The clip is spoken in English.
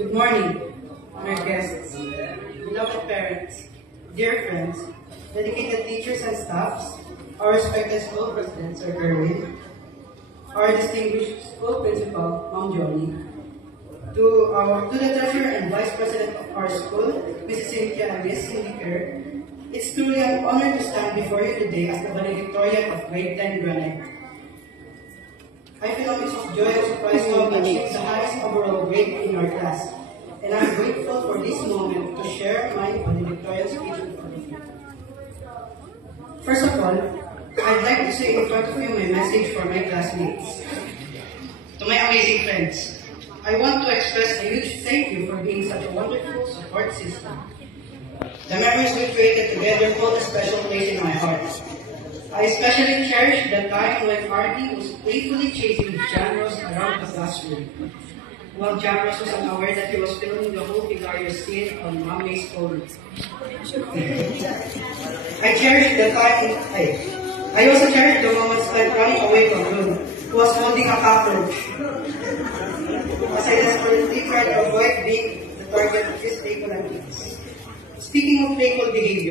Good morning, honored guests, beloved parents, dear friends, dedicated teachers and staffs, our respected school president, Sir Kerwin, our distinguished school principal, Ma'am Johnny, to the treasurer and vice president of our school, Mrs. Cynthia and Miss Cindy Kerr. It's truly an honor to stand before you today as the valedictorian of grade 10 Granite. I feel a mix of joy and surprise to have achieved the highest overall grade in our class, and I'm grateful for this moment to share my valedictorian speech with all of you. First of all, I'd like to say in front of you my message for my classmates. To my amazing friends, I want to express a huge thank you for being such a wonderful support system. The memories we created together hold a special place in my heart. I especially cherish the time when Artie was playfully chasing Janros around the classroom, while Janros was unaware that he was filming the whole hilarious scene on Mommy's phone. I also cherish the moments spent running away from Lune, who was holding a cockroach, as I desperately tried to avoid being the target of his playful antics. Speaking of playful behavior,